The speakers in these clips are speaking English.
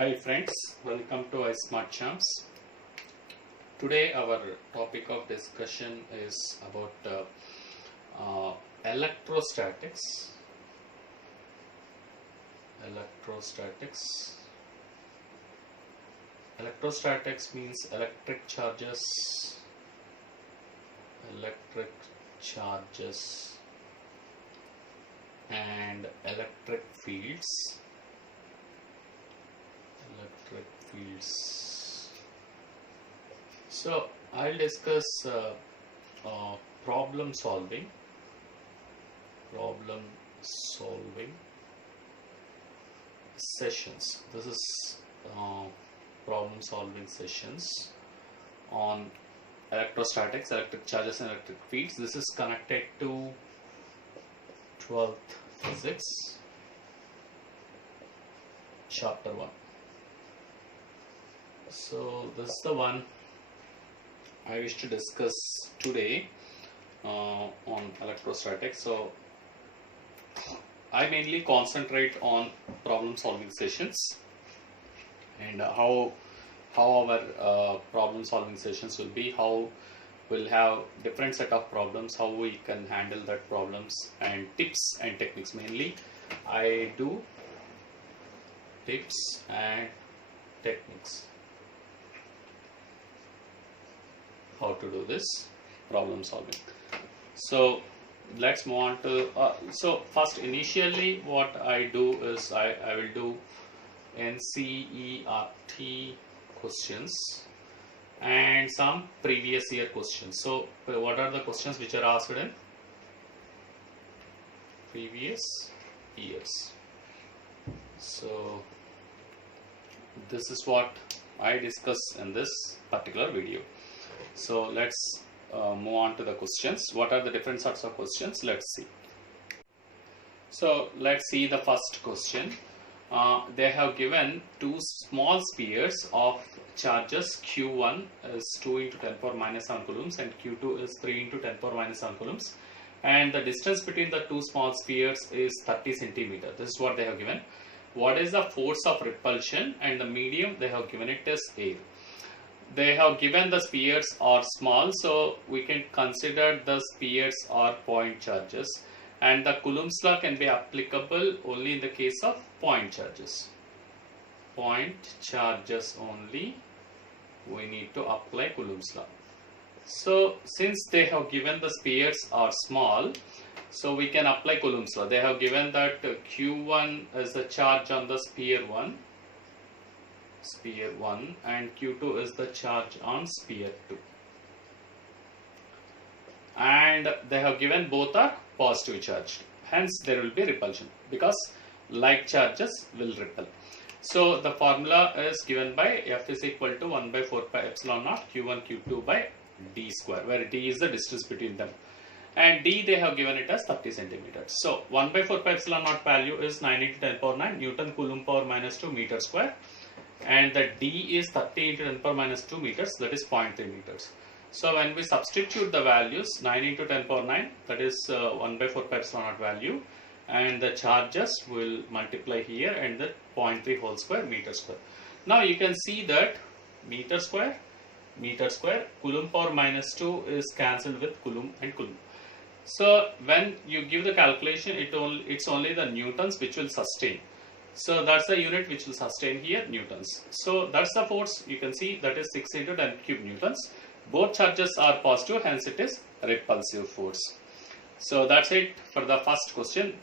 Hi friends, welcome to iSmart Champs. Today our topic of discussion is about electrostatics. Electrostatics means electric charges and electric fields. So I'll discuss problem solving sessions. This is problem solving sessions on electrostatics, electric charges and electric fields. This is connected to 12th physics chapter 1. So this is the one I wish to discuss today on electrostatics. So I mainly concentrate on problem solving sessions and how our problem solving sessions will be, how we'll have different set of problems, how we can handle that problems, and tips and techniques. Mainly I do tips and techniques, how to do this problem solving. So let's move on to so first, initially what I do is I will do NCERT questions and some previous year questions. So what are the questions which are asked in previous years? So this is what I discuss in this particular video. So let's move on to the questions. What are the different sorts of questions? Let's see. So let's see the first question. They have given two small spheres of charges. Q1 is 2 into 10 power minus 7 coulombs and Q2 is 3 into 10 power minus 7 coulombs, and the distance between the two small spheres is 30 centimeters. This is what they have given. What is the force of repulsion? And the medium they have given it as air. They have given the spheres are small, so we can consider the spheres are point charges, and the Coulomb's law can be applicable only in the case of point charges. Point charges only we need to apply Coulomb's law. So since they have given the spheres are small, so we can apply Coulomb's law. They have given that Q1 is the charge on the sphere 1 and Q2 is the charge on sphere 2, and they have given both are positive charged, hence there will be repulsion because like charges will repel. So the formula is given by F is equal to 1 by 4 pi epsilon naught Q1 Q2 by D square, where D is the distance between them, and D they have given it as 30 centimeters. So 1 by 4 pi epsilon naught value is 9 into 10 power 9 Newton Coulomb power minus 2 meter square, and the D is 30 into 10 power minus 2 meters, that is 0.3 meters. So when we substitute the values, 9 into 10 power 9, that is 1 by 4 pi epsilon naught value, and the charges will multiply here, and the 0.3 whole square meter square. Now you can see that meter square, Coulomb power minus 2 is cancelled with Coulomb and Coulomb. So when you give the calculation, it's only the newtons which will sustain. So that's the unit which will sustain here, newtons. So that's the force, you can see, that is 6 into 10 cube newtons. Both charges are positive, hence it is repulsive force. So that's it for the first question.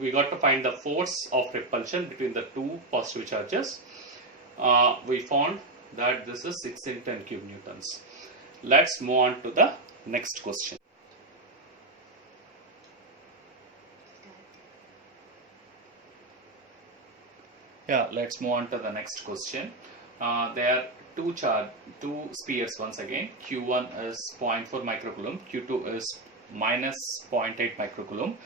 We got to find the force of repulsion between the two positive charges. We found that this is 6 into 10 cube newtons. Let's move on to the next question. Yeah, let's move on to the next question. There are two spheres once again. Q1 is 0.4 microcoulomb, Q2 is minus 0.8 microcoulomb,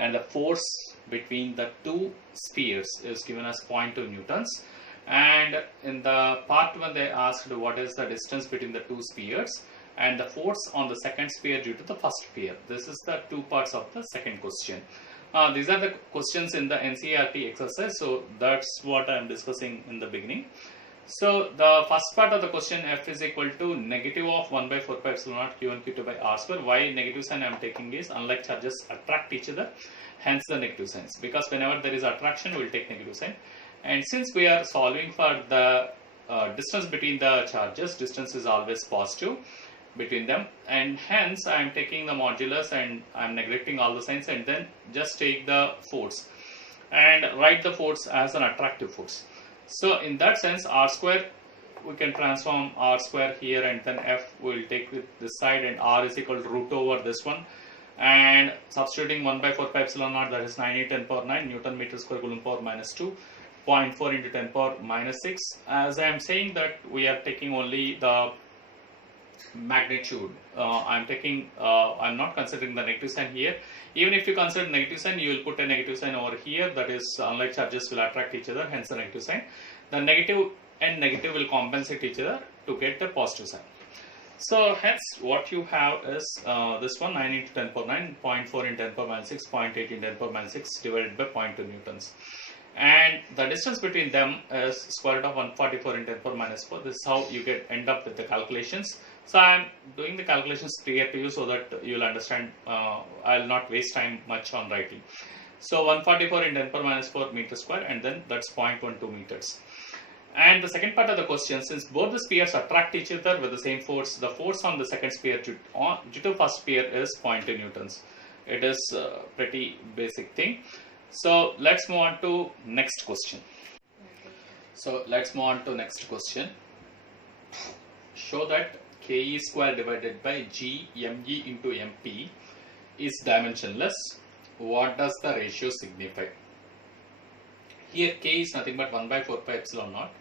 and the force between the two spheres is given as 0.2 newtons. And in the part 1 they asked what is the distance between the two spheres and the force on the second sphere due to the first sphere. This is the two parts of the second question. These are the questions in the NCERT exercise, so that's what I am discussing in the beginning. So the first part of the question, F is equal to negative of 1 by 4 pi epsilon naught q1 q2 by r square. Why negative sign I am taking is, unlike charges attract each other, hence the negative signs, because whenever there is attraction we will take negative sign. And since we are solving for the distance between the charges, distance is always positive between them, and hence I am taking the modulus and I am neglecting all the signs, and then just take the force and write the force as an attractive force. So in that sense, r square, we can transform r square here, and then F will take this side, and r is equal to root over this one, and substituting 1 by 4 pi epsilon naught, that is 9 × 10 power 9 Newton meter square Coulomb power minus 2, 0.4 into 10 power minus 6. As I am saying that we are taking only the magnitude, I'm not considering the negative sign here. Even if you consider negative sign, you will put a negative sign over here, that is, unlike charges will attract each other, hence the negative sign. The negative and negative will compensate each other to get the positive sign. So hence what you have is this one, 9 × 10 power 9, 0.4 × 10 power minus 6, 0.8 × 10 power minus 6 divided by 0.2 newtons. And the distance between them is square root of 144 × 10 power minus 4. This is how you end up with the calculations. So I am doing the calculations clear to you so that you will understand. I will not waste time much on writing. So 144 × 10 power minus 4 meter square, and then that's 0.12 meters. And the second part of the question, since both the spheres attract each other with the same force, the force on the second sphere due to first sphere is 0.2 newtons. It is a pretty basic thing. So let's move on to next question. Show that Ke square divided by G me into mp is dimensionless. What does the ratio signify? Here K is nothing but 1 by 4 pi epsilon naught,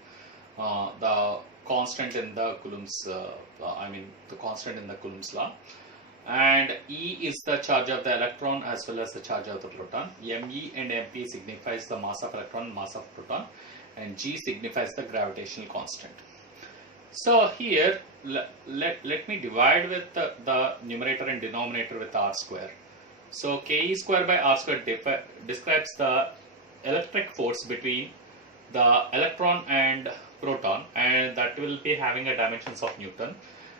the constant in the Coulomb's, the constant in the Coulomb's law. And E is the charge of the electron as well as the charge of the proton. Me and mp signifies the mass of electron, mass of proton, and G signifies the gravitational constant. So here let me divide with the numerator and denominator with r square. So Ke square by r square describes the electric force between the electron and proton, and that will be having a dimensions of Newton.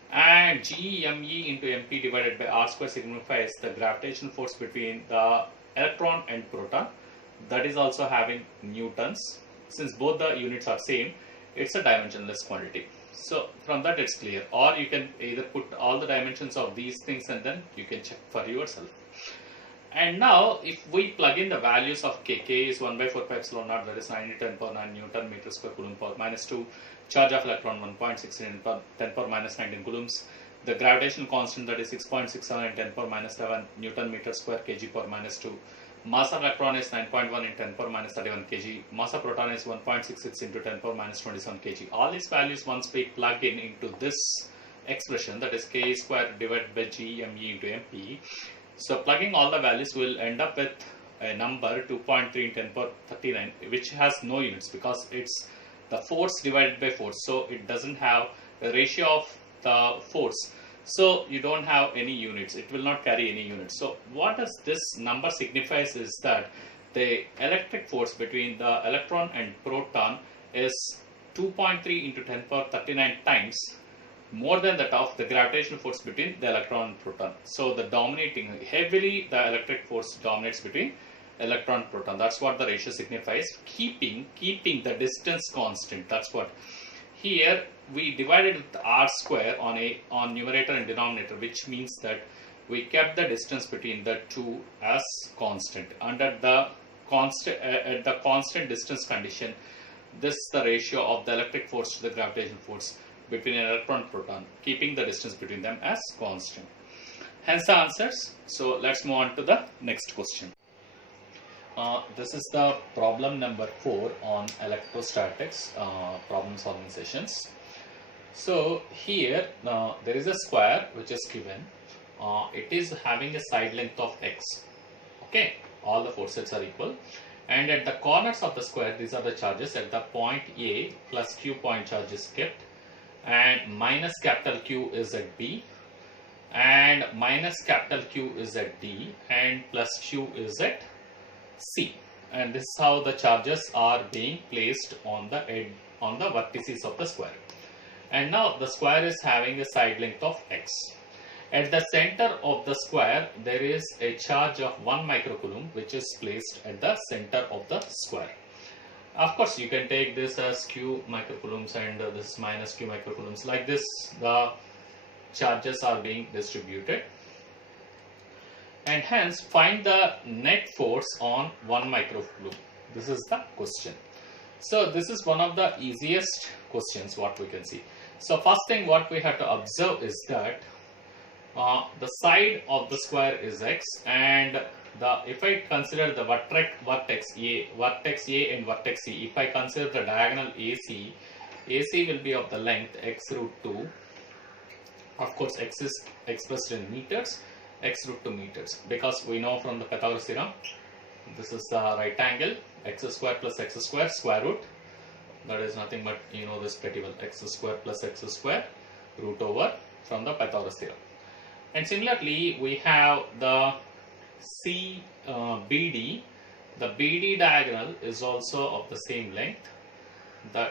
And me into mp divided by r square signifies the gravitational force between the electron and proton, that is also having newtons. Since both the units are same, it's a dimensionless quantity. So from that it's clear, or you can either put all the dimensions of these things and then you can check for yourself. And now if we plug in the values of K is 1 by 4 pi epsilon naught, that is 9 × 10 power 9 Newton meter square Coulomb power minus 2, charge of electron 1.6 × 10 power minus 19 coulombs, the gravitational constant, that is 6.67 × 10 power minus 11 Newton meter square kg power minus 2, mass of electron is 9.1 × 10 power minus 31 kg, mass of proton is 1.66 × 10 power minus 27 kg. All these values, once we plug in into this expression, that is K square divided by G me into mp, so plugging all the values will end up with a number 2.3 × 10 power 39, which has no units because it's the force divided by force, so it doesn't have a ratio of the force, so you don't have any units, it will not carry any units. So what does this number signifies is that the electric force between the electron and proton is 2.3 × 10 power 39 times more than that of the gravitational force between the electron and proton. So the dominating, heavily the electric force dominates between electron and proton. That's what the ratio signifies, keeping the distance constant. That's what. Here we divided with r square on numerator and denominator, which means that we kept the distance between the two as constant. Under the constant distance condition, this is the ratio of the electric force to the gravitational force between an electron and proton, keeping the distance between them as constant. Hence the answers. So let's move on to the next question. This is the problem number 4 on electrostatics problem solving sessions. So here there is a square which is given. It is having a side length of x. Okay, all the four sides are equal. And at the corners of the square, these are the charges. At the point A, plus Q point charge is kept, and minus capital Q is at B, and minus capital Q is at D, and plus Q is at C, and this is how the charges are being placed on the vertices of the square. And now the square is having a side length of x. At the center of the square, there is a charge of 1 microcoulomb which is placed at the center of the square. Of course, you can take this as q microcoulombs and this is minus q microcoulombs. Like this, the charges are being distributed. And hence, find the net force on 1 microcoulomb. This is the question. So, this is one of the easiest questions what we can see. So, first thing what we have to observe is that the side of the square is x, and if I consider the vertex A and vertex C, if I consider the diagonal AC will be of the length x root 2. Of course, x is expressed in meters, x root 2 meters, because we know from the Pythagoras theorem, this is the right angle, x square plus x square square root, that is nothing but, you know this pretty well, x square plus x square root over from the Pythagoras theorem. And similarly, we have the BD. The BD diagonal is also of the same length,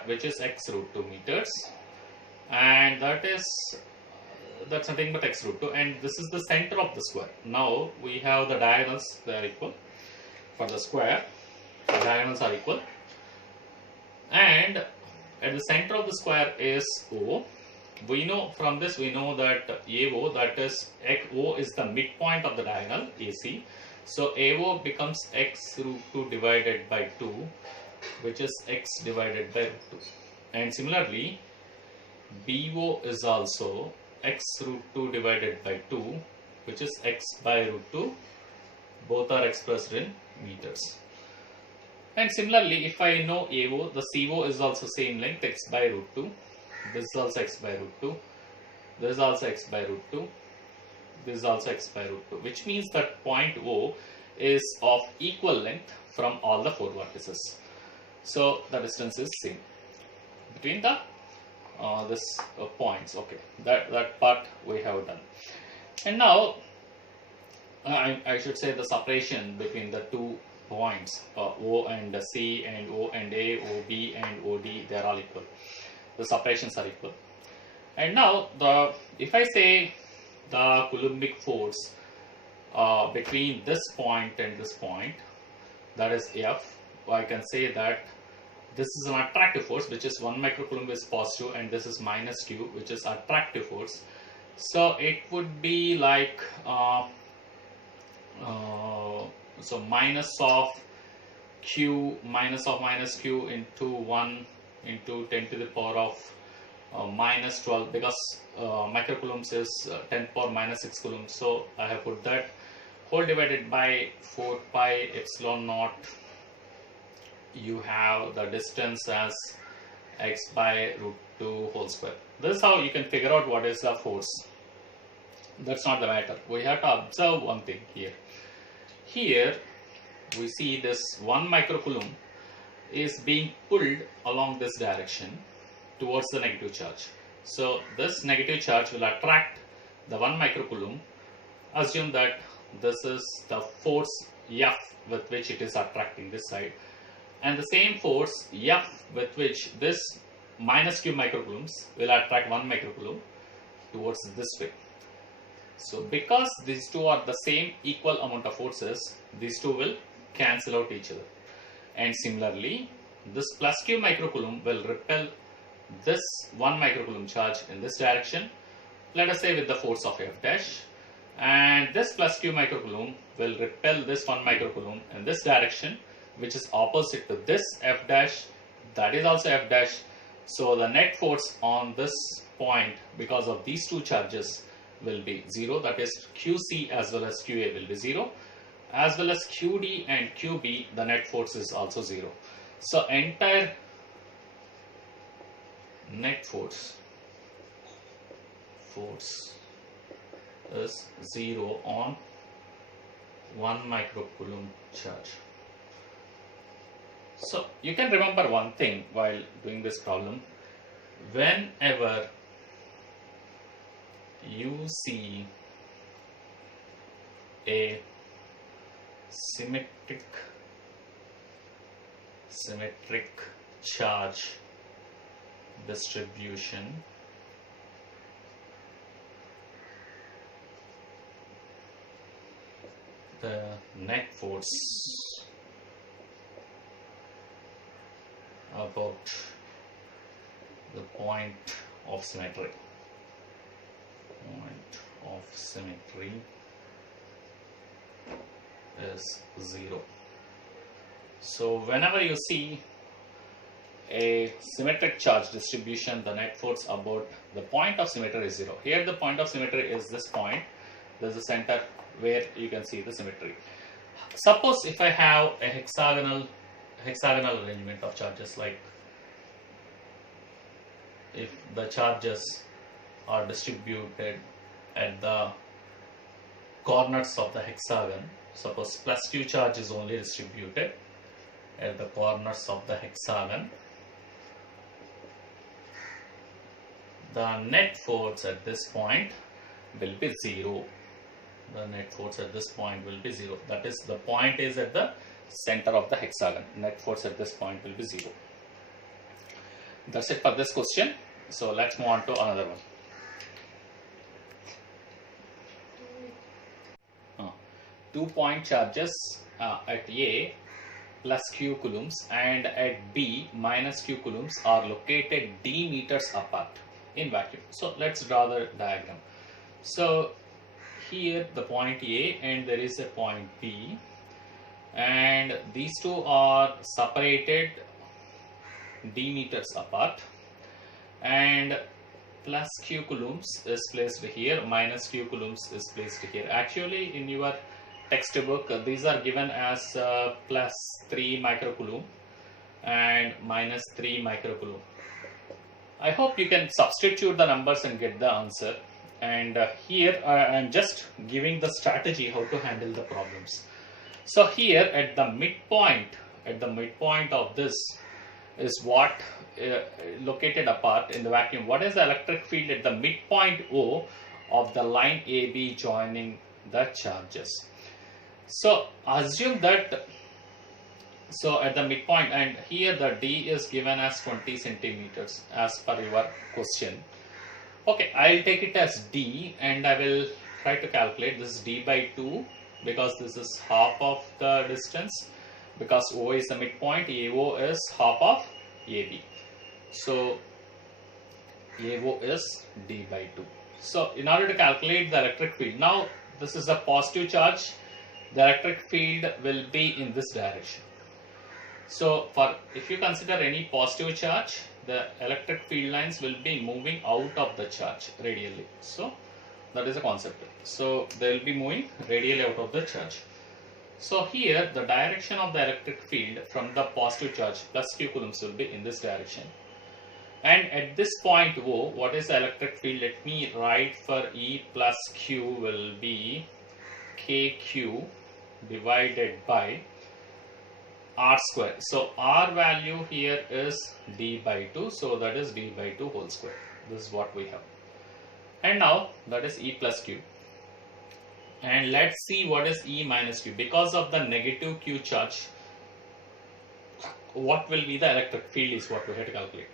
which is x root 2 meters, and that's nothing but x root 2, and this is the center of the square. Now we have the diagonals, they are equal for the square, the diagonals are equal, and at the center of the square is O. We know from this, we know that AO, that is O is the midpoint of the diagonal AC. So AO becomes x root 2 divided by 2, which is x divided by root 2. And similarly, BO is also x root 2 divided by 2, which is x by root 2. Both are expressed in meters. And similarly, if I know AO, the CO is also same length, x by root 2. This is also x by root 2. This is also x by root 2. This is also x by root 2, which means that point O is of equal length from all the 4 vertices. So the distance is same between the points. Okay, that part we have done. And now I should say the separation between the 2 points, O and C, and O and A, OB and OD, they are all equal. The separations are equal. And now if I say the Coulombic force between this point and this point, that is F, I can say that this is an attractive force, which is 1 microcoulomb is positive, and this is minus Q, which is attractive force. So it would be like so minus of Q minus Q into 1 into 10 to the power of minus 12, because microcoulombs is 10 power minus 6 coulombs. So I have put that whole divided by 4 pi epsilon naught. You have the distance as x by root 2 whole square. This is how you can figure out what is the force. That's not the matter. We have to observe one thing here. Here we see this 1 microcoulomb is being pulled along this direction towards the negative charge. So this negative charge will attract the 1 microcoulomb. Assume that this is the force F with which it is attracting this side, and the same force F with which this minus Q microcoulombs will attract 1 microcoulomb towards this way. So because these two are the same equal amount of forces, these two will cancel out each other. And similarly, this plus Q microcoulomb will repel this 1 microcoulomb charge in this direction, let us say with the force of F dash, and this plus Q microcoulomb will repel this 1 microcoulomb in this direction, which is opposite to this F dash, that is also F dash. So the net force on this point because of these two charges will be 0, that is QC as well as QA will be 0, as well as QD and QB, the net force is also 0. So entire net force is 0 on 1 microcoulomb charge. So you can remember one thing while doing this problem. Whenever you see a symmetric symmetric charge distribution the net force about the point of symmetry. Point of symmetry is 0. So whenever you see a symmetric charge distribution, the net force about the point of symmetry is 0. Here the point of symmetry is this point. This is the center where you can see the symmetry. Suppose if I have a hexagonal arrangement of charges, like if the charges are distributed at the corners of the hexagon, suppose plus q charge is only distributed at the corners of the hexagon, the net force at this point will be 0. The net force at this point will be 0. That is, the point is at the center of the hexagon. Net force at this point will be 0. That's it for this question. So let's move on to another one. 2-point charges at A plus q coulombs and at B minus q coulombs are located d meters apart in vacuum. So let's draw the diagram. So here the point A and there is a point B, and these two are separated d meters apart, and plus q coulombs is placed here, minus q coulombs is placed here. Actually in your textbook these are given as plus 3 microcoulomb and minus 3 microcoulomb. I hope you can substitute the numbers and get the answer. And here I am just giving the strategy how to handle the problems. So here at the midpoint of this is what located apart in the vacuum. What is the electric field at the midpoint O of the line AB joining the charges? So assume that, so at the midpoint, and here the D is given as 20 centimeters as per your question. Okay, I'll take it as D and I will try to calculate this D by 2 because this is half of the distance, because O is the midpoint, AO is half of AB. So AO is D by 2. So in order to calculate the electric field, now this is a positive charge, the electric field will be in this direction. So if you consider any positive charge, the electric field lines will be moving out of the charge radially. So that is the concept. So they will be moving radially out of the charge. So here the direction of the electric field from the positive charge plus q coulombs will be in this direction. And at this point O, what is the electric field? Let me write for E plus Q will be KQ divided by R square. So R value here is D by 2. So that is D by 2 whole square. This is what we have. And now that is E plus Q. And let's see what is E minus Q. Because of the negative Q charge, what will be the electric field is what we have to calculate.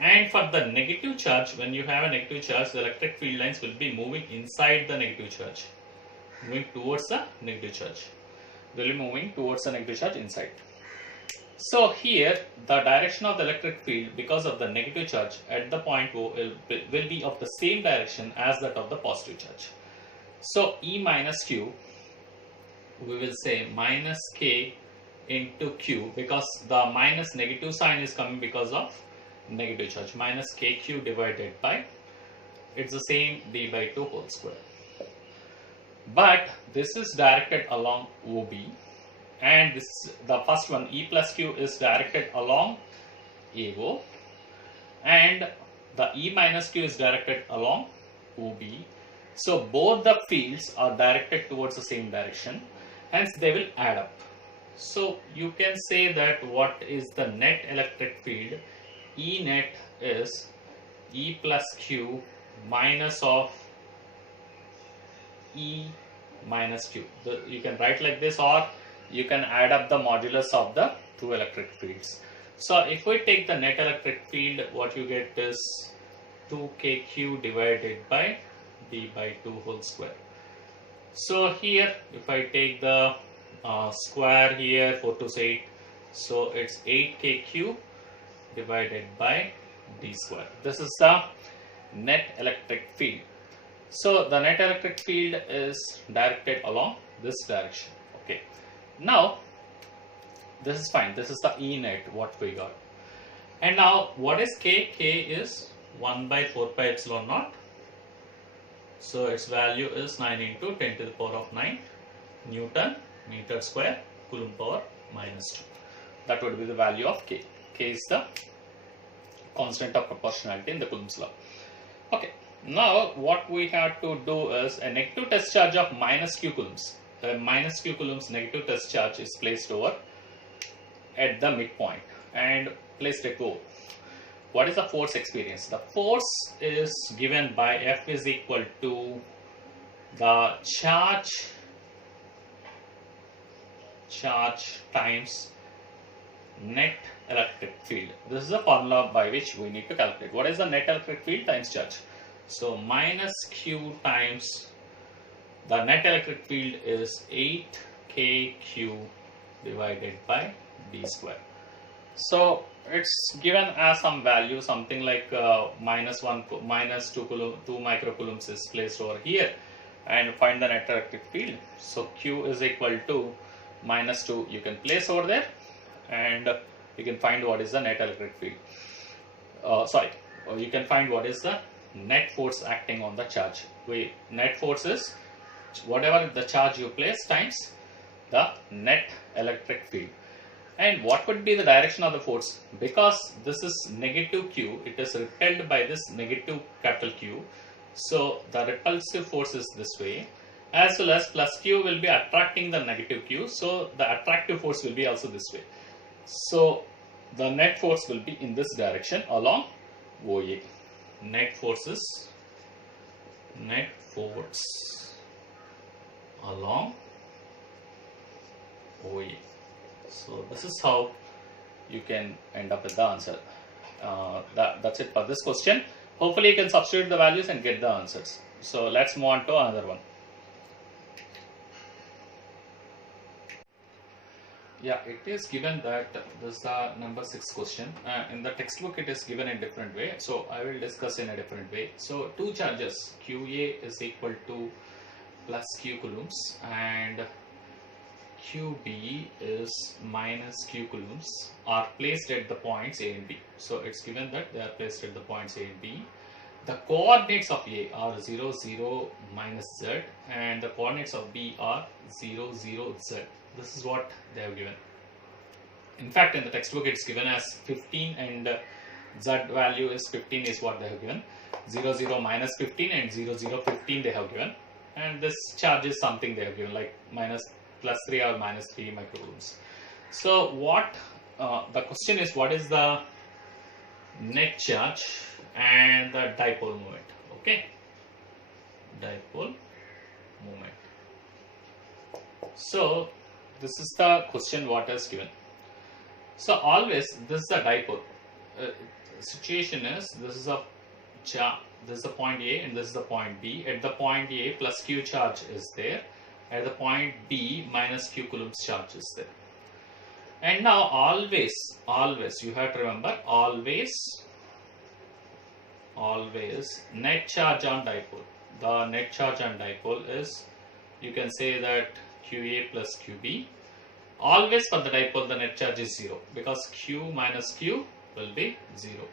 And for the negative charge, when you have a negative charge, the electric field lines will be moving inside the negative charge, moving towards the negative charge. They will be moving towards the negative charge inside. So here the direction of the electric field because of the negative charge at the point O will be of the same direction as that of the positive charge. So E minus Q, we will say minus K into Q, because the minus negative sign is coming because of negative charge, minus KQ divided by, it's the same D by 2 whole square. But this is directed along OB, and this, the first one E plus Q is directed along AO, and the E minus Q is directed along OB. So both the fields are directed towards the same direction, hence they will add up. So you can say that what is the net electric field? E net is E plus Q minus of E minus Q. You can write like this, or you can add up the modulus of the two electric fields. So if we take the net electric field, what you get is 2kq divided by d by 2 whole square. So here if I take the square here, 4 to 8, so it's 8kq divided by d square. This is the net electric field. So the net electric field is directed along this direction. Okay. Now this is fine. This is the E net what we got. And now what is K? K is 1 by 4 pi epsilon naught. So its value is 9 into 10 to the power of 9 Newton meter square Coulomb power minus 2. That would be the value of K. K is the constant of proportionality in the Coulomb's law. Okay. Now what we have to do is a negative test charge of minus q coulombs. The minus q coulombs negative test charge is placed over at the midpoint and placed at O. What is the force experienced? The force is given by F is equal to the charge times net electric field. This is the formula by which we need to calculate. What is the net electric field times charge? So minus q times the net electric field is 8kq divided by d square. So it's given as some value, something like minus 2 microcoulombs is placed over here, and find the net electric field. So q is equal to minus 2 you can place over there, and you can find what is the net electric field. You can find what is the net force acting on the charge. Net force is whatever the charge you place times the net electric field. And what would be the direction of the force? Because this is negative q, it is repelled by this negative capital Q. So the repulsive force is this way, as well as plus q will be attracting the negative q. So the attractive force will be also this way. So the net force will be in this direction along OA. Net force along OA. So this is how you can end up with the answer. That's it for this question. Hopefully you can substitute the values and get the answers. So let's move on to another one. Yeah, it is given that this is the number 6 question. In the textbook it is given in different way. So I will discuss in a different way. So two charges QA is equal to plus Q coulombs and QB is minus Q coulombs are placed at the points A and B. So it's given that they are placed at the points A and B. The coordinates of A are 0, 0, minus Z, and the coordinates of B are 0, 0, Z. This is what they have given. In fact, in the textbook it's given as 15 and Z value is 15 is what they have given. 0, 0, minus 15 and 0, 0, 15 they have given. And this charge is something they have given, like plus 3 or minus 3 microcoulombs. So what the question is, what is the net charge and the dipole moment? Okay, dipole moment. So this is the question what is given. So always this is the dipole. Situation is this is a charge. This is the point A and this is the point B. At the point A plus Q charge is there. At the point B minus Q coulombs charge is there. And now always you have to remember always net charge on dipole. The net charge on dipole is, you can say that QA plus QB. Always for the dipole the net charge is 0 because Q minus Q will be 0,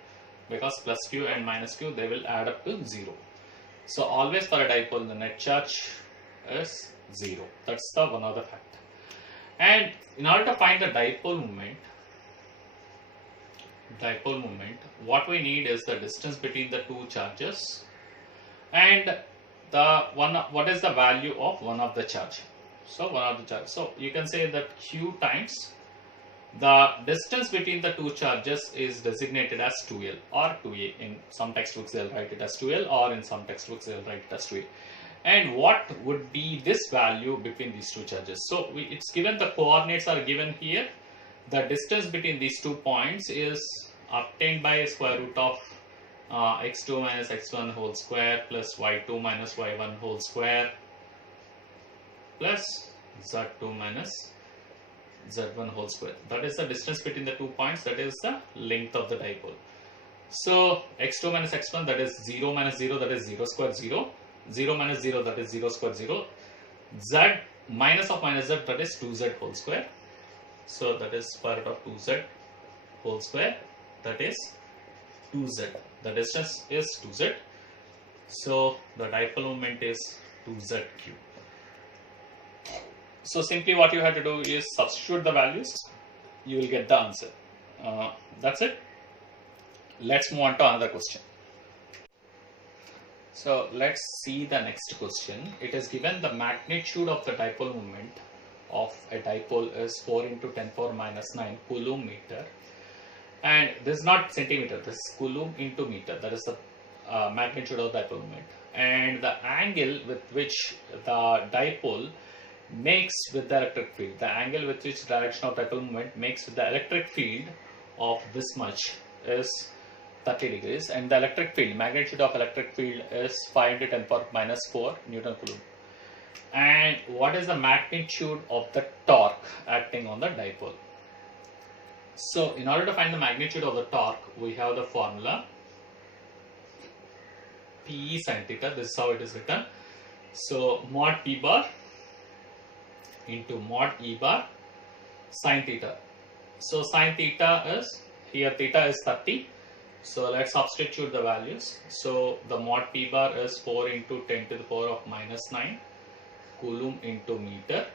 because plus Q and minus Q they will add up to 0. So always for a dipole the net charge is 0. That's the one other fact. And in order to find the dipole moment, what we need is the distance between the two charges and what is the value of one of the charge. So one of the charge. So you can say that Q times the distance between the two charges is designated as 2L or 2A. In some textbooks they'll write it as 2L, or in some textbooks they'll write it as 2A. And what would be this value between these two charges? So it's given, the coordinates are given here. the distance between these 2 points is obtained by square root of x2 minus x1 whole square plus y2 minus y1 whole square plus z2 minus z1 whole square. That is the distance between the 2 points, that is the length of the dipole. So x2 minus x1, that is 0 minus 0, that is 0 square 0, 0 minus 0, that is 0 square 0, z minus of minus z, that is 2z whole square. So that is square root of 2z whole square, that is 2z. The distance is 2z. So the dipole moment is 2z cube. So simply what you have to do is substitute the values, you will get the answer. That's it. Let's move on to another question. So let's see the next question. It is given the magnitude of the dipole moment of a dipole is 4 into 10 power minus 9 coulomb meter, and this is not centimeter, this is coulomb into meter, that is the magnitude of the dipole moment, and the angle with which the dipole makes with the electric field, the angle with which direction of dipole moment makes with the electric field of this much is 30 degrees, and the electric field, magnitude of electric field is 5 into 10 power minus 4 Newton Coulomb. And what is the magnitude of the torque acting on the dipole? So in order to find the magnitude of the torque, we have the formula P sin theta. This is how it is written. So mod P bar into mod E bar sin theta. So sin theta is, here theta is 30. So let's substitute the values. So the mod P bar is 4 into 10 to the power of minus 9 coulomb into meter,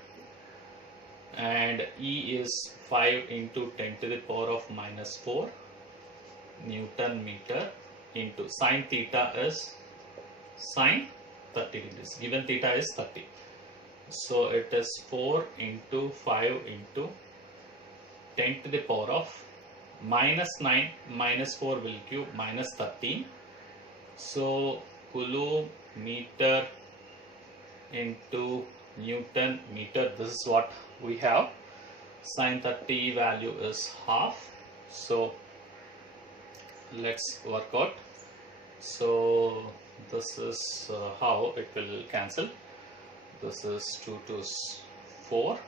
and E is 5 into 10 to the power of minus 4 Newton meter into sin theta is sin 30 degrees. Given theta is 30. So it is 4 into 5 into 10 to the power of minus 9 minus 4 will give minus 13. So coulomb meter into Newton meter, this is what we have. Sin 30 value is half. So let's work out. So this is how it will cancel. This is 2 to 4.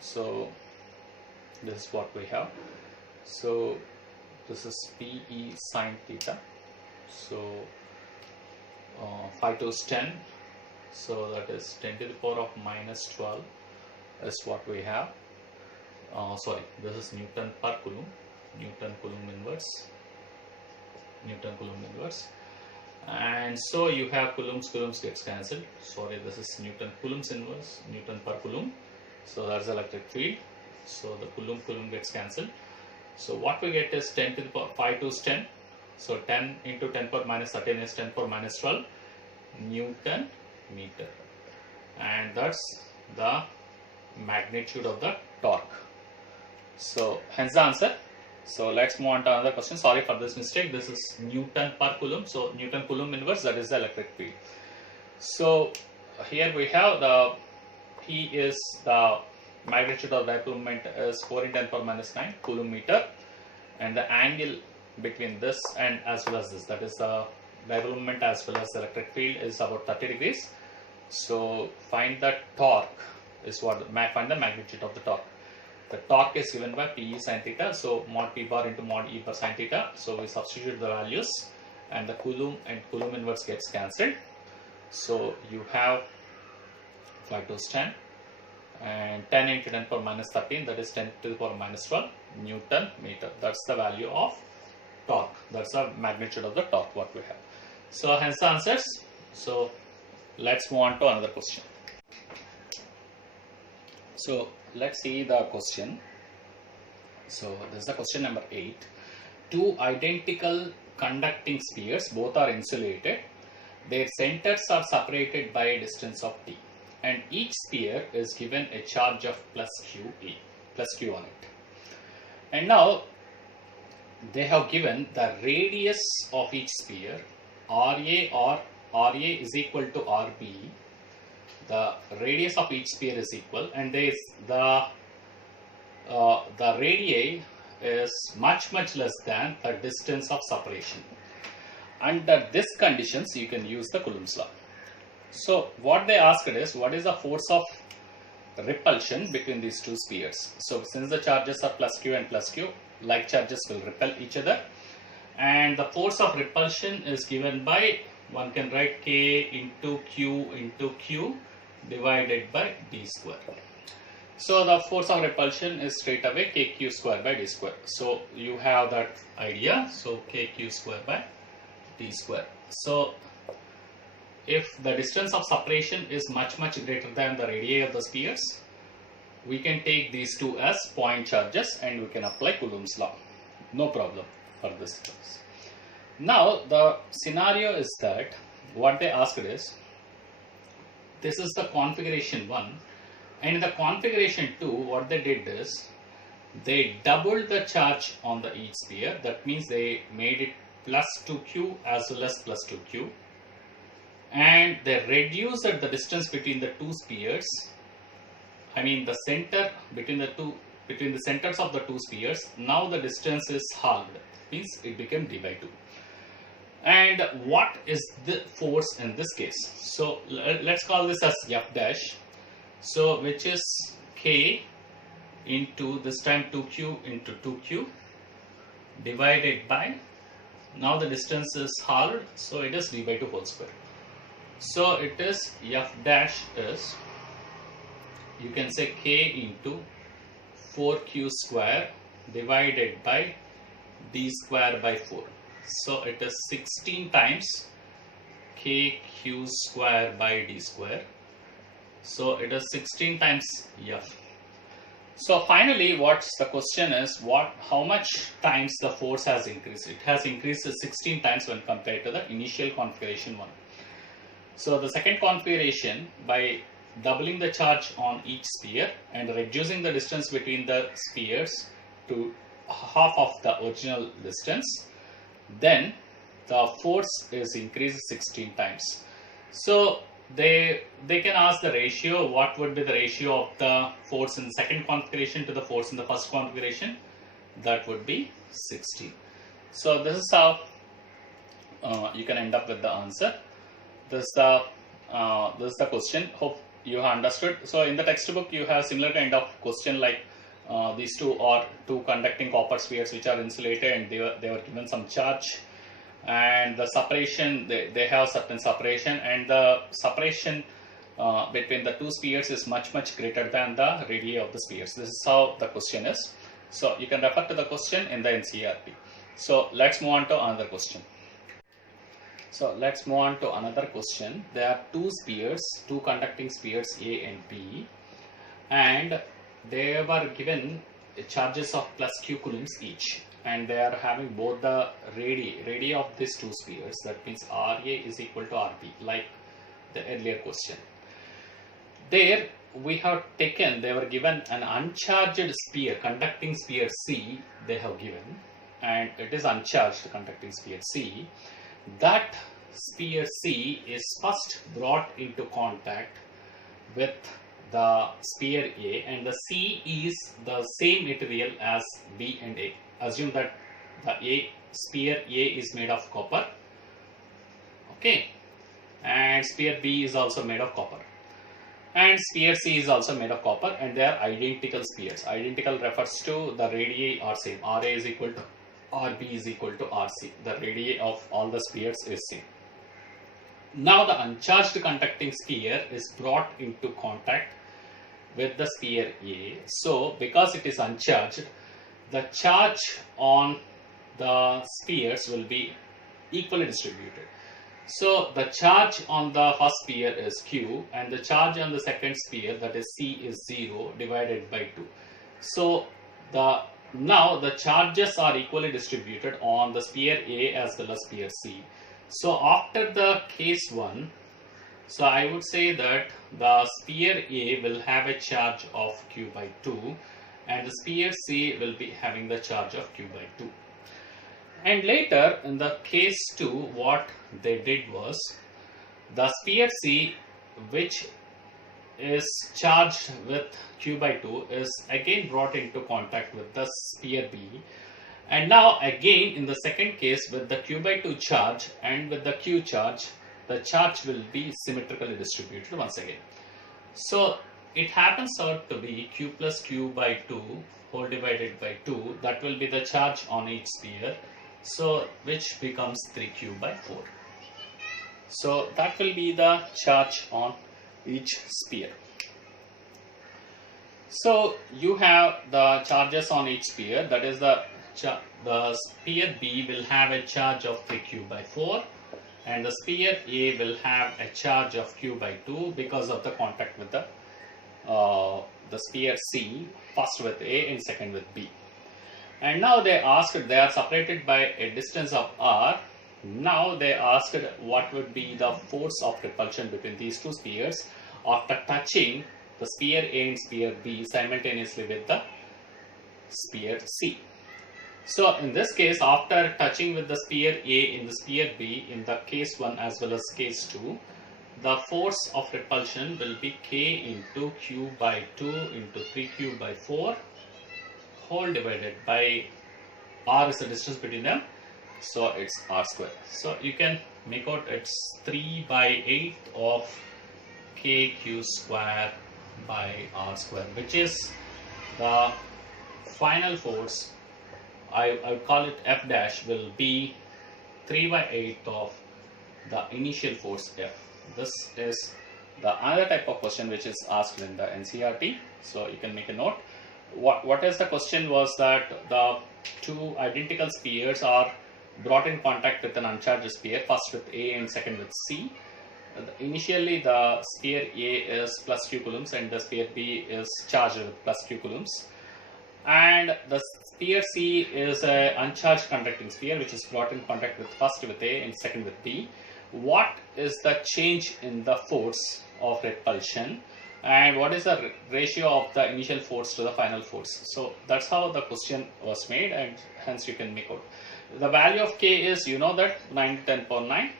So this is what we have. So this is PE sin theta. So 5 to 10. So that is 10 to the power of minus 12 is what we have. Sorry, this is Newton per coulomb. Newton Coulomb inverse. Newton Coulomb inverse. And so you have coulombs gets cancelled. Sorry, this is Newton Coulomb's inverse, Newton per coulomb. So that's the electric field. So the coulomb gets cancelled. So what we get is 10 to the power 5 to 10. So 10 into 10 power minus 13 is 10 power minus 12 Newton meter. And that's the magnitude of the torque. So hence the answer. So let's move on to another question. Sorry for this mistake. This is Newton per coulomb. So Newton Coulomb inverse, that is the electric field. So here we have the P is the magnitude of dipole moment is 4 into 10 power minus 9 coulomb meter, and the angle between this and as well as this, that is the dipole moment as well as the electric field, is about 30 degrees. So find the torque is what, find the magnitude of the torque. The torque is given by PE sin theta. So mod P bar into mod E bar sin theta. So we substitute the values and the coulomb and coulomb inverse gets cancelled. So you have 5 to 10 and 10 into 10 power minus 13, that is 10 to the power minus 12 Newton meter. That's the value of torque. That's the magnitude of the torque what we have. So hence the answers. So let's move on to another question. So let's see the question. So this is the question number 8. Two identical conducting spheres, both are insulated. Their centers are separated by a distance of t, and each sphere is given a charge of plus q on it. And now they have given the radius of each sphere, RA is equal to RB. The radius of each sphere is equal, and there is the the radii is much less than the distance of separation. Under this conditions, you can use the Coulomb's law. So what they asked is, what is the force of repulsion between these two spheres? So since the charges are plus q and plus q, like charges will repel each other, and the force of repulsion is given by, one can write k into q divided by d square. So the force of repulsion is straight away kq square by d square. So you have that idea. So kq square by d square. So if the distance of separation is much greater than the radii of the spheres, we can take these two as point charges and we can apply Coulomb's law. No problem for this case. Now the scenario is that what they asked is, this is the configuration 1, and in the configuration 2 what they did is they doubled the charge on the each sphere. That means they made it plus 2q as well as plus 2q, and they reduced the distance between the two spheres. I mean the center between the centers of the two spheres. Now the distance is halved, means it became d by 2. And what is the force in this case? So let's call this as f dash. So which is k into this time 2q into 2q divided by, now the distance is halved, so it is d by 2 whole square. So it is f dash is, you can say k into 4q square divided by d square by 4. So it is 16 times kq square by d square. So it is 16 times f. So finally what's the question is, how much times the force has increased? It has increased 16 times when compared to the initial configuration 1. So the second configuration, by doubling the charge on each sphere and reducing the distance between the spheres to half of the original distance, then the force is increased 16 times. So they can ask the ratio. What would be the ratio of the force in the second configuration to the force in the first configuration? That would be 16. So this is how you can end up with the answer. This is the question. Hope you have understood. So in the textbook you have similar kind of question like these two are two conducting copper spheres which are insulated, and they were given some charge, and the separation, they have certain separation, and the separation between the two spheres is much greater than the radii of the spheres. This is how the question is. So you can refer to the question in the NCERT. So let's move on to another question. So let's move on to another question. There are two spheres, two conducting spheres A and B, and they were given charges of plus q coulombs each, and they are having both the radii of these two spheres. That means RA is equal to RB, like the earlier question. There we have taken, they were given an uncharged sphere, conducting sphere C they have given, and it is uncharged conducting sphere C. That sphere C is first brought into contact with the sphere A, and the C is the same material as B and A. Assume that the sphere A is made of copper, okay, and sphere B is also made of copper, and sphere C is also made of copper, and they are identical spheres. Identical refers to the radii are same. RA is equal to RB is equal to RC. The radii of all the spheres is same. Now the uncharged conducting sphere is brought into contact with the sphere A. So because it is uncharged, the charge on the spheres will be equally distributed. So the charge on the first sphere is Q, and the charge on the second sphere, that is C, is 0 divided by 2. So now the charges are equally distributed on the sphere A as well as sphere C. So after the case 1, so I would say that the sphere A will have a charge of Q by 2, and the sphere C will be having the charge of Q by 2. And later in the case 2, what they did was, the sphere C, which is charged with q by 2 is again brought into contact with the sphere B, and now again in the second case with the q by 2 charge and with the q charge, the charge will be symmetrically distributed once again. So it happens out to be q plus q by 2 whole divided by 2, that will be the charge on each sphere, so which becomes 3q by 4. So that will be the charge on each sphere. So you have the charges on each sphere, that is the sphere B will have a charge of 3q by 4 and the sphere A will have a charge of q by 2 because of the contact with the sphere C, first with A and second with B. And now they asked, they are separated by a distance of r. Now they asked what would be the force of repulsion between these two spheres after touching the sphere A and sphere B simultaneously with the sphere C. So in this case, after touching with the sphere A in the sphere B in the case 1 as well as case 2, the force of repulsion will be k into q by 2 into 3q by 4 whole divided by r is the distance between them, so it's r square. So you can make out it's 3 by 8 of kq square by r square, which is the final force. I would call it F dash will be 3 by 8 of the initial force F. This is the other type of question which is asked in the NCERT. So you can make a note. What is the question was that the two identical spheres are brought in contact with an uncharged sphere, first with A and second with C. Initially the sphere A is plus q coulombs and the sphere B is charged with plus q coulombs. And the sphere C is an uncharged conducting sphere which is brought in contact with first with A and second with B. What is the change in the force of repulsion and what is the ratio of the initial force to the final force? So that's how the question was made, and hence you can make out. The value of K is, you know that, 9 to 10 power 9,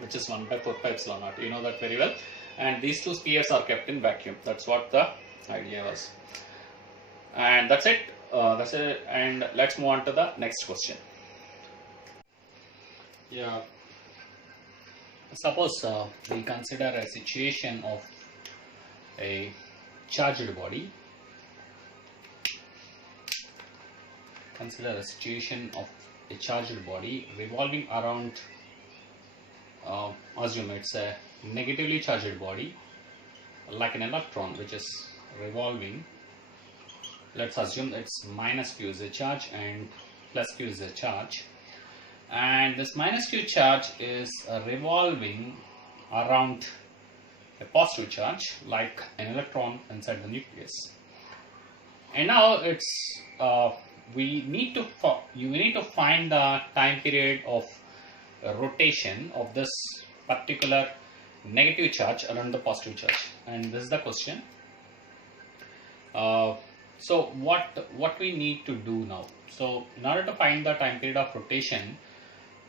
which is 1 by 4 pi epsilon naught. You know that very well. And these two spheres are kept in vacuum. That's what the idea was. And that's it. And let's move on to the next question. Yeah. Suppose we consider a situation of a charged body. Consider a situation of a charged body revolving around, assume it's a negatively charged body, like an electron which is revolving. Let's assume it's minus q is a charge and plus q is a charge. And this minus q charge is revolving around a positive charge like an electron inside the nucleus. And now it's you need to find the time period of rotation of this particular negative charge around the positive charge, and this is the question. So what we need to do now? So in order to find the time period of rotation,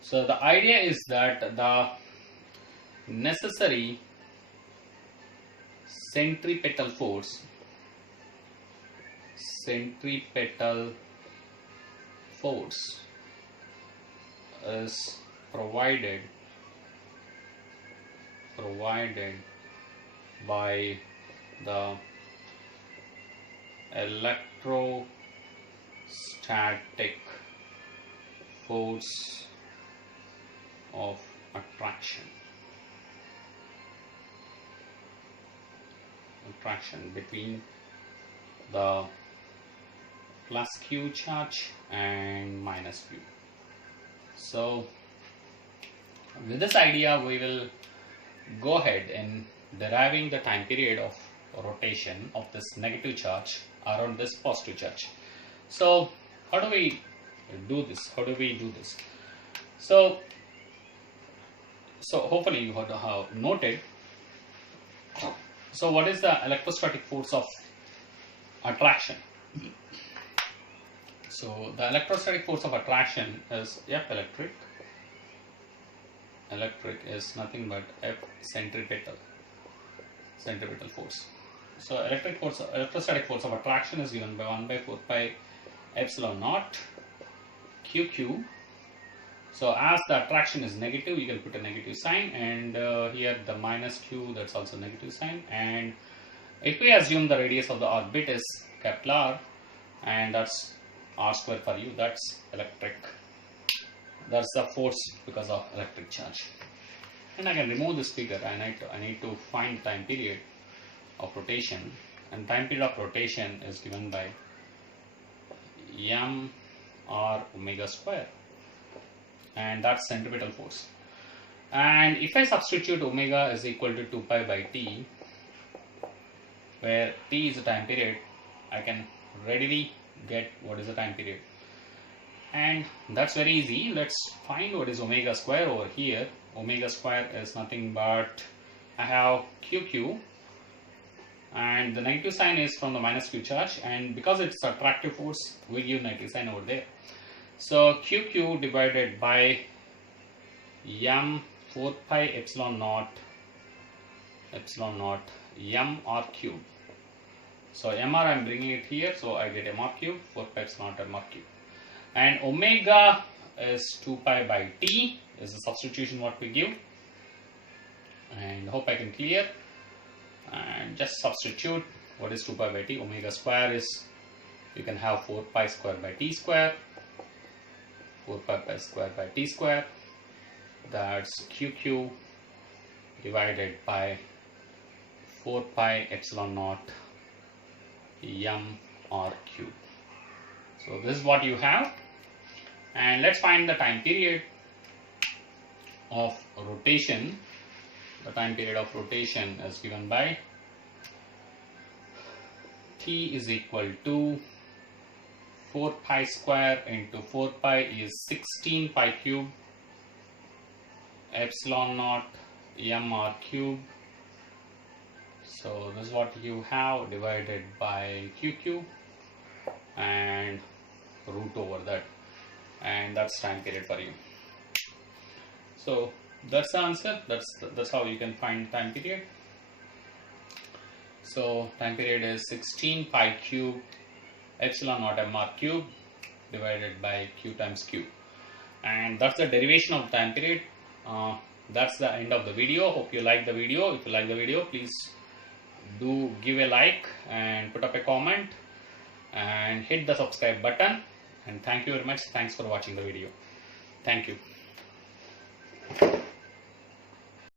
so the idea is that the necessary centripetal force is provided by the electrostatic force of attraction between the plus q charge and minus q. So with this idea we will go ahead in deriving the time period of rotation of this negative charge around this positive charge. So how do we do this? So hopefully you have noted. So what is the electrostatic force of attraction? So the electrostatic force of attraction is F electric. Electric is nothing but F centripetal. centripetal force. So electrostatic force of attraction is given by 1 by 4 pi epsilon naught QQ. So as the attraction is negative, you can put a negative sign, and here the minus Q, that's also negative sign. And if we assume the radius of the orbit is capital R, and that's R square for you, that's electric. That's the force because of electric charge. And I can remove this figure, and I need to find time period of rotation, and time period of rotation is given by m r omega square, and that's centripetal force. And if I substitute omega is equal to 2 pi by t, where t is the time period, I can readily get what is the time period. And that's very easy. Let's find what is omega square over here. Omega square is nothing but, I have QQ, and the negative sign is from the minus Q charge, and because it's attractive force, we give negative sign over there. So QQ divided by m 4 pi epsilon naught m r cube. So mr I am bringing it here, so I get mr cube, 4 pi epsilon naught mr cube. And omega is 2 pi by t, is the substitution what we give. And hope I can clear. And just substitute what is 2 pi by t. Omega square is, you can have 4 pi square by t square, 4 pi square by t square, that's QQ divided by 4 pi epsilon naught m r cube. So this is what you have. And let's find the time period of rotation. The time period of rotation is given by t is equal to 4 pi square into 4 pi is 16 pi cube epsilon naught m r cube. So this is what you have divided by QQ and root over that, and that's time period for you. So that's the answer. That's how you can find time period. So time period is 16 pi cube epsilon naught mr cube divided by Q times Q, and that's the derivation of time period. That's the end of the video. Hope you like the video. If you like the video, please do give a like and put up a comment and hit the subscribe button. And thank you very much. Thanks for watching the video. Thank you.